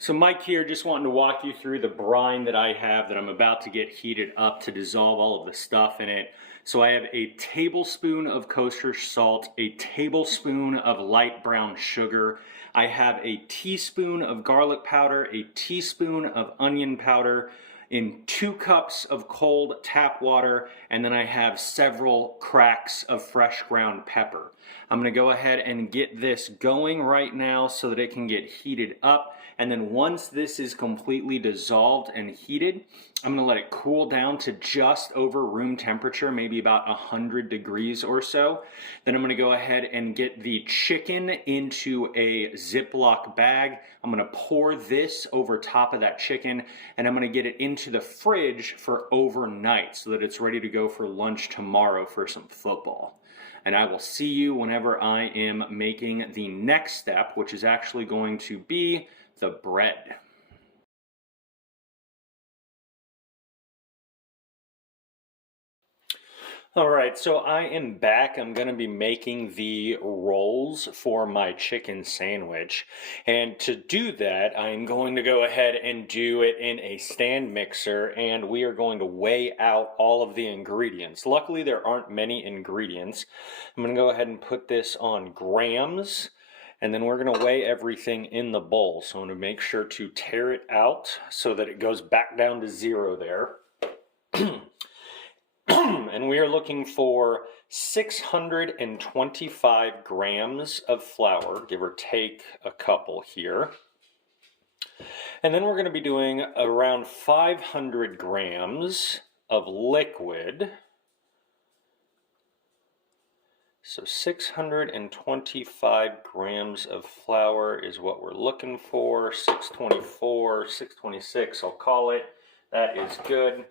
So Mike here, just wanting to walk you through the brine that I have that I'm about to get heated up to dissolve all of the stuff in it. So I have a tablespoon of kosher salt, a tablespoon of light brown sugar. I have a teaspoon of garlic powder, a teaspoon of onion powder, in 2 cups of cold tap water, and then I have several cracks of fresh ground pepper. I'm going to go ahead and get this going right now so that it can get heated up, and then once this is completely dissolved and heated, I'm going to let it cool down to just over room temperature, maybe about 100 degrees or so. Then I'm going to go ahead and get the chicken into a Ziploc bag. I'm going to pour this over top of that chicken, and I'm going to get it into the fridge for overnight so that it's ready to go for lunch tomorrow for some football. And I will see you whenever I am making the next step, which is actually going to be the bread. All right, so I am back. I'm going to be making the rolls for my chicken sandwich. And to do that, I'm going to go ahead and do it in a stand mixer, and we are going to weigh out all of the ingredients. Luckily, there aren't many ingredients. I'm going to go ahead and put this on grams, and then we're going to weigh everything in the bowl. So I'm going to make sure to tear it out so that it goes back down to 0 there. And we are looking for 625 grams of flour, give or take a couple here. And then we're going to be doing around 500 grams of liquid. So 625 grams of flour is what we're looking for. 624, 626, I'll call it. That is good.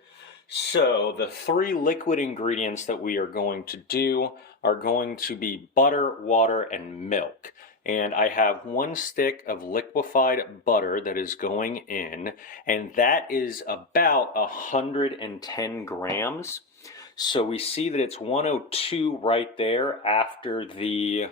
So the 3 liquid ingredients that we are going to do are going to be butter, water, and milk. And I have 1 stick of liquefied butter that is going in, and that is about 110 grams. So we see that it's 102 right there after the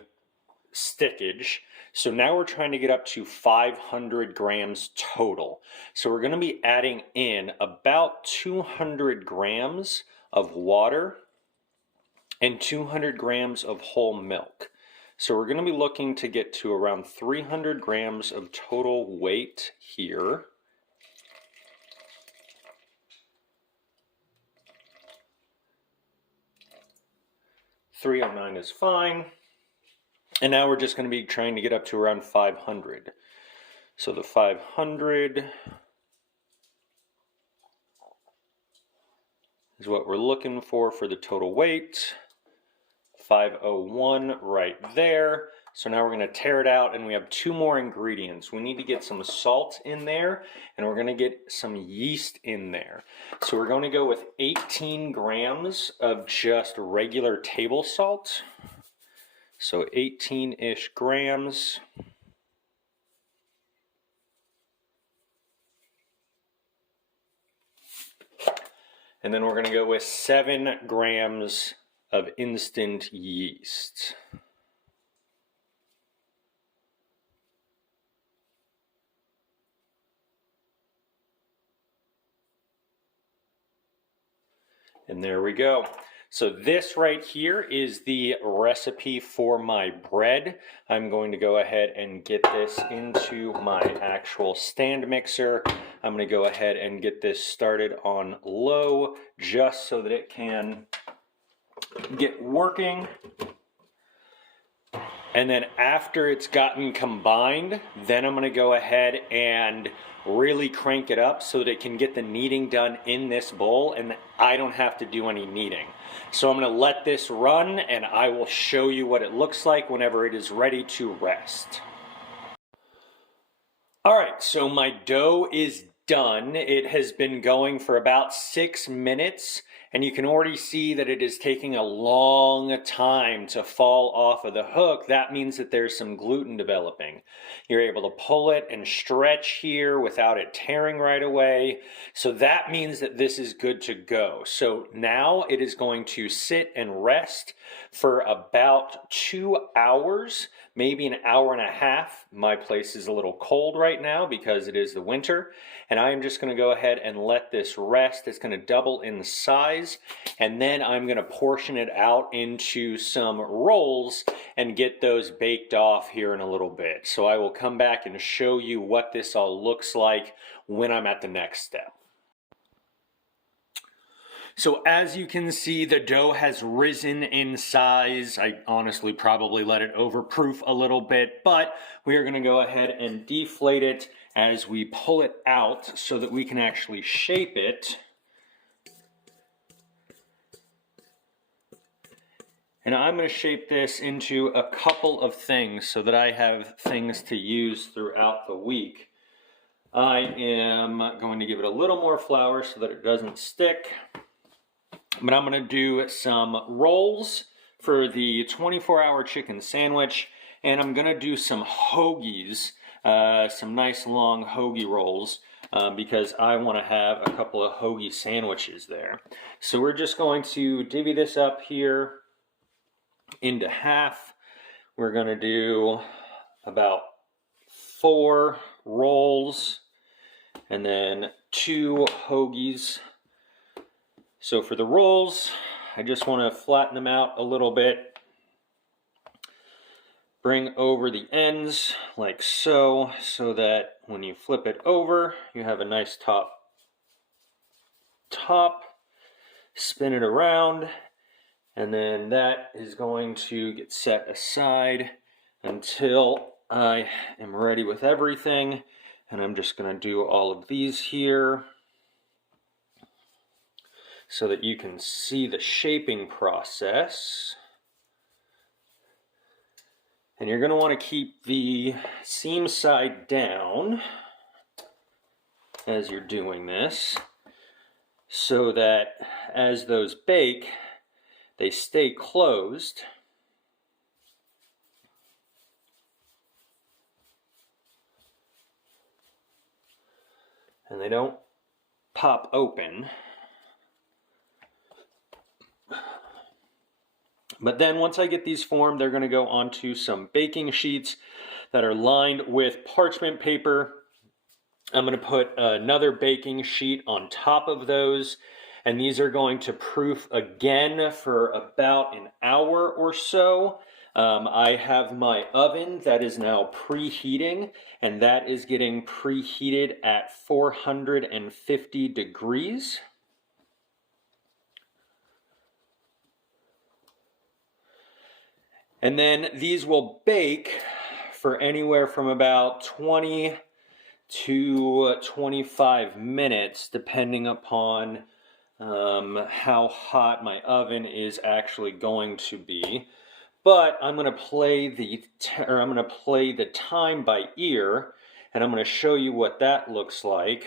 stickage. So now we're trying to get up to 500 grams total. So we're going to be adding in about 200 grams of water and 200 grams of whole milk. So we're going to be looking to get to around 300 grams of total weight here. .309 is fine. And now we're just going to be trying to get up to around 500. So the 500 is what we're looking for the total weight. 501 right there. So now we're going to tear it out, and we have 2 more ingredients. We need to get some salt in there, and we're going to get some yeast in there. So we're going to go with 18 grams of just regular table salt. So 18-ish grams. And then we're going to go with 7 grams of instant yeast. And there we go. So this right here is the recipe for my bread. I'm going to go ahead and get this into my actual stand mixer. I'm going to go ahead and get this started on low just so that it can get working. And then after it's gotten combined, then I'm going to go ahead and really crank it up so that it can get the kneading done in this bowl and I don't have to do any kneading. So I'm going to let this run and I will show you what it looks like whenever it is ready to rest. Alright, so my dough is done. It has been going for about 6 minutes and you can already see that it is taking a long time to fall off of the hook. That means that there's some gluten developing. You're able to pull it and stretch here without it tearing right away. So that means that this is good to go. So now it is going to sit and rest for about 2 hours, maybe an hour and a half. My place is a little cold right now because it is the winter, and I am just going to go ahead and let this rest. It's going to double in size, and then I'm going to portion it out into some rolls and get those baked off here in a little bit. So I will come back and show you what this all looks like when I'm at the next step. So as you can see, the dough has risen in size. I honestly probably let it overproof a little bit, but we are going to go ahead and deflate it as we pull it out so that we can actually shape it. And I'm going to shape this into a couple of things so that I have things to use throughout the week. I am going to give it a little more flour so that it doesn't stick. But I'm going to do some rolls for the 24-hour chicken sandwich, and I'm going to do some hoagies, some nice long hoagie rolls, because I want to have a couple of hoagie sandwiches there. So we're just going to divvy this up here into half. We're going to do about 4 rolls and then 2 hoagies. So for the rolls, I just want to flatten them out a little bit. Bring over the ends like so, so that when you flip it over, you have a nice top. Spin it around, and then that is going to get set aside until I am ready with everything. And I'm just going to do all of these here, so that you can see the shaping process. And you're going to want to keep the seam side down as you're doing this, so that as those bake, they stay closed. And they don't pop open. But then once I get these formed, they're going to go onto some baking sheets that are lined with parchment paper. I'm going to put another baking sheet on top of those, and these are going to proof again for about an hour or so. I have my oven that is now preheating, and that is getting preheated at 450 degrees. And then these will bake for anywhere from about 20 to 25 minutes, depending upon how hot my oven is actually going to be. But I'm going to play the time by ear, and I'm going to show you what that looks like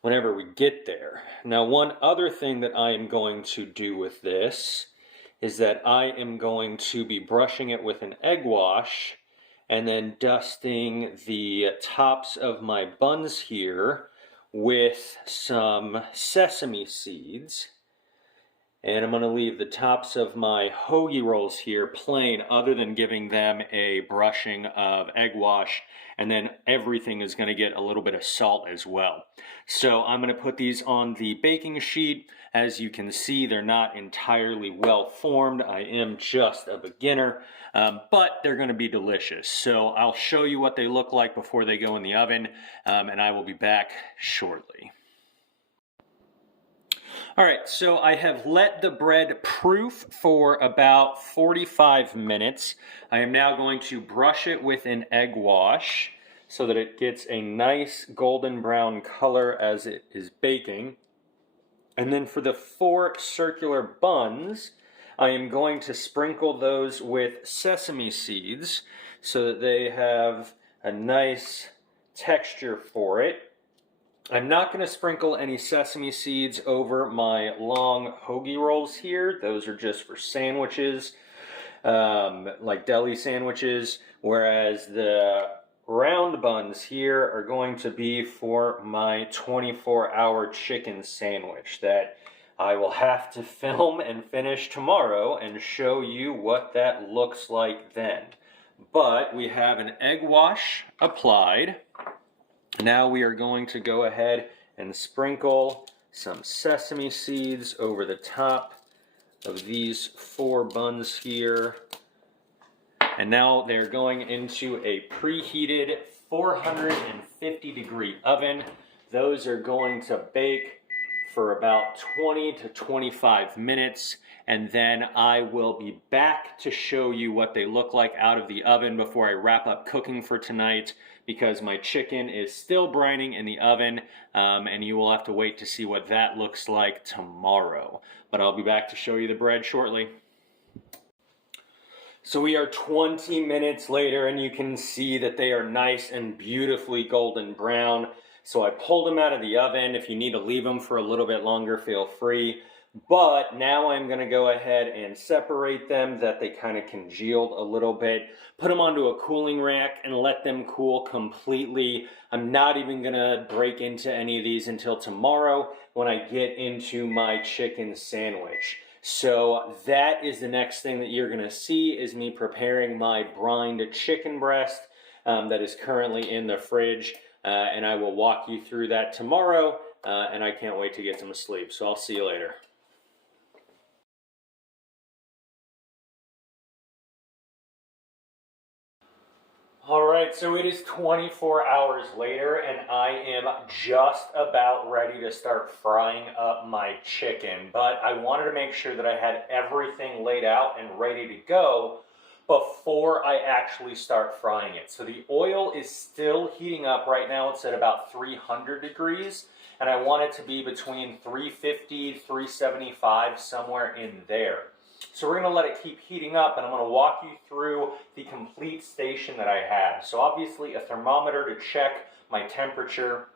whenever we get there. Now, one other thing that I am going to do with this is that I am going to be brushing it with an egg wash and then dusting the tops of my buns here with some sesame seeds. And I'm going to leave the tops of my hoagie rolls here plain, other than giving them a brushing of egg wash, and then everything is going to get a little bit of salt as well. So I'm going to put these on the baking sheet. As you can see, they're not entirely well formed. I am just a beginner, but they're going to be delicious. So I'll show you what they look like before they go in the oven, and I will be back shortly. All right, so I have let the bread proof for about 45 minutes. I am now going to brush it with an egg wash so that it gets a nice golden brown color as it is baking. And then for the 4 circular buns, I am going to sprinkle those with sesame seeds so that they have a nice texture for it. I'm not going to sprinkle any sesame seeds over my long hoagie rolls here. Those are just for sandwiches, like deli sandwiches, whereas the round buns here are going to be for my 24-hour chicken sandwich that I will have to film and finish tomorrow and show you what that looks like then. But we have an egg wash applied. Now we are going to go ahead and sprinkle some sesame seeds over the top of these 4 buns here. And now they're going into a preheated 450 degree oven. Those are going to bake for about 20 to 25 minutes. And then I will be back to show you what they look like out of the oven before I wrap up cooking for tonight, because my chicken is still brining in the oven, and you will have to wait to see what that looks like tomorrow. But I'll be back to show you the bread shortly. So we are 20 minutes later, and you can see that they are nice and beautifully golden brown. So I pulled them out of the oven. If you need to leave them for a little bit longer, feel free. But now I'm going to go ahead and separate them, that they kind of congealed a little bit. Put them onto a cooling rack and let them cool completely. I'm not even going to break into any of these until tomorrow when I get into my chicken sandwich. So that is the next thing that you're going to see, is me preparing my brined chicken breast that is currently in the fridge. And I will walk you through that tomorrow, and I can't wait to get some sleep. So I'll see you later. Alright, so it is 24 hours later, and I am just about ready to start frying up my chicken. But I wanted to make sure that I had everything laid out and ready to go before I actually start frying it. So the oil is still heating up right now. It's at about 300 degrees, and I want it to be between 350, 375, somewhere in there. So we're going to let it keep heating up, and I'm going to walk you through the complete station that I have. So obviously a thermometer to check my temperature.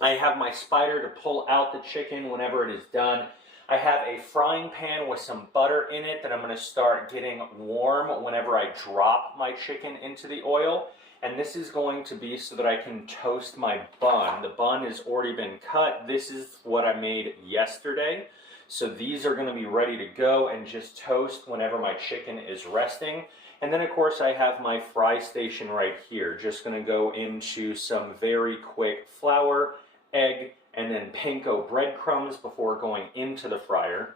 I have my spider to pull out the chicken whenever it is done. I have a frying pan with some butter in it that I'm going to start getting warm whenever I drop my chicken into the oil. And this is going to be so that I can toast my bun. The bun has already been cut. This is what I made yesterday. So these are going to be ready to go and just toast whenever my chicken is resting. And then of course I have my fry station right here. Just going to go into some very quick flour, egg, and then panko breadcrumbs before going into the fryer.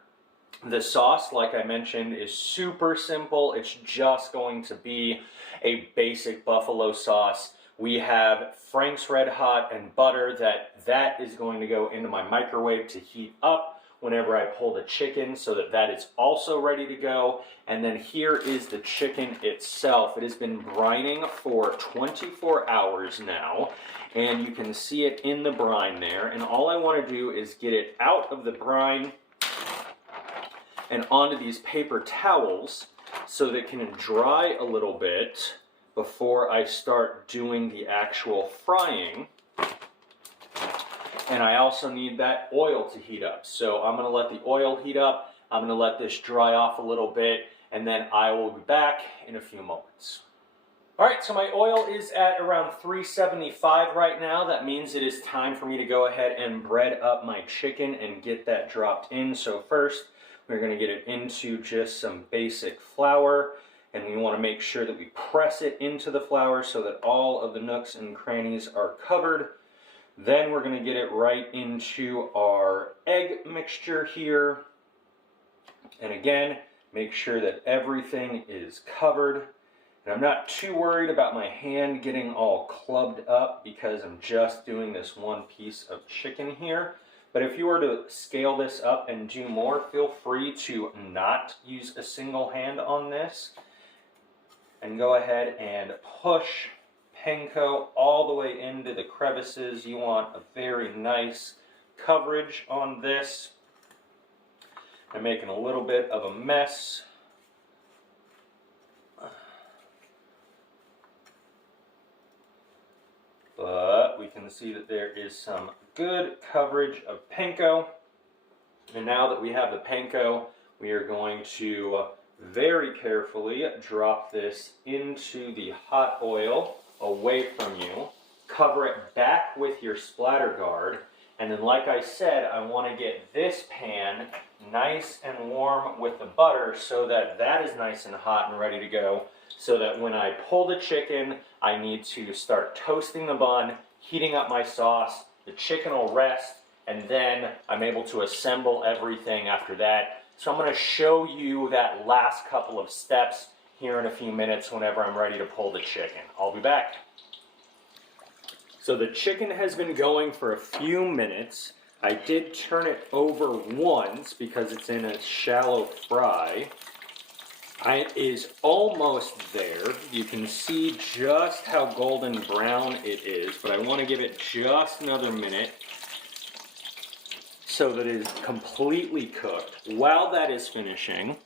The sauce, like I mentioned, is super simple. It's just going to be a basic buffalo sauce. We have Frank's Red Hot and butter that is going to go into my microwave to heat up whenever I pull the chicken, so that is also ready to go. And then here is the chicken itself. It has been brining for 24 hours now, and you can see it in the brine there. And all I want to do is get it out of the brine and onto these paper towels so that it can dry a little bit before I start doing the actual frying. And I also need that oil to heat up. So I'm going to let the oil heat up. I'm going to let this dry off a little bit, and then I will be back in a few moments. All right, so my oil is at around 375 right now. That means it is time for me to go ahead and bread up my chicken and get that dropped in. So first, we're going to get it into just some basic flour, and we want to make sure that we press it into the flour so that all of the nooks and crannies are covered. Then we're going to get it right into our egg mixture here. And again, make sure that everything is covered. And I'm not too worried about my hand getting all clubbed up because I'm just doing this one piece of chicken here. But if you were to scale this up and do more, feel free to not use a single hand on this. And go ahead and push panko all the way into the crevices. You want a very nice coverage on this. I'm making a little bit of a mess. But we can see that there is some good coverage of panko. And now that we have the panko, we are going to very carefully drop this into the hot oil away from you. Cover it back with your splatter guard. And then, like I said, I want to get this pan nice and warm with the butter so that that is nice and hot and ready to go. So that when I pull the chicken, I need to start toasting the bun, heating up my sauce, the chicken will rest, and then I'm able to assemble everything after that. So I'm going to show you that last couple of steps here in a few minutes whenever I'm ready to pull the chicken. I'll be back. So the chicken has been going for a few minutes. I did turn it over once because it's in a shallow fry. It is almost there. You can see just how golden brown it is, but I want to give it just another minute so that it is completely cooked. While that is finishing,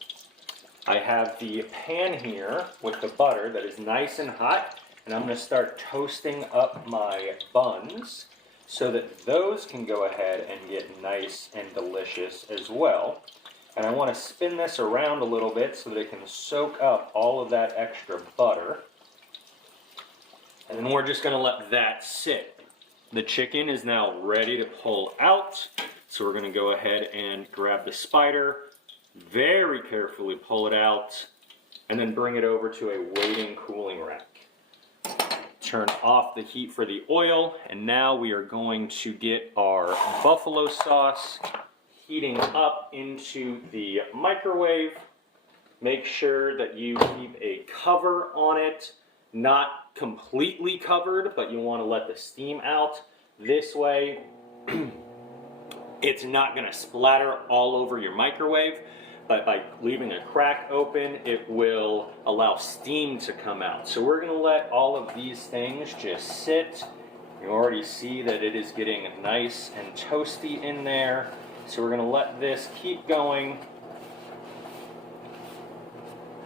I have the pan here with the butter that is nice and hot, and I'm going to start toasting up my buns so that those can go ahead and get nice and delicious as well. And I want to spin this around a little bit so that it can soak up all of that extra butter. And then we're just going to let that sit. The chicken is now ready to pull out. So we're going to go ahead and grab the spider, very carefully pull it out, and then bring it over to a waiting cooling rack. Turn off the heat for the oil, and now we are going to get our buffalo sauce heating up into the microwave. Make sure that you keep a cover on it, not completely covered, but you want to let the steam out. This way, it's not going to splatter all over your microwave, but by leaving a crack open, it will allow steam to come out. So we're going to let all of these things just sit. You already see that it is getting nice and toasty in there. So we're going to let this keep going.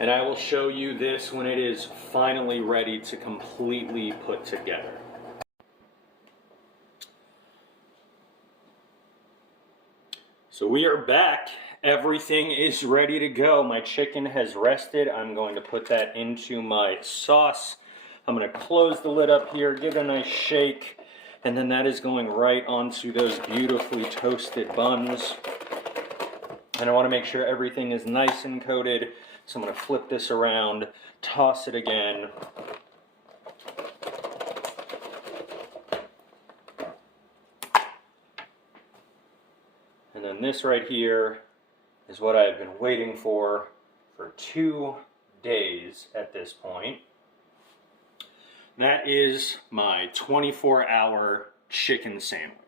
And I will show you this when it is finally ready to completely put together. So we are back. Everything is ready to go. My chicken has rested. I'm going to put that into my sauce. I'm going to close the lid up here, give it a nice shake, and then that is going right onto those beautifully toasted buns. And I want to make sure everything is nice and coated. So I'm going to flip this around, toss it again. And then this right here is what I've been waiting for 2 days at this point. That is my 24-hour chicken sandwich.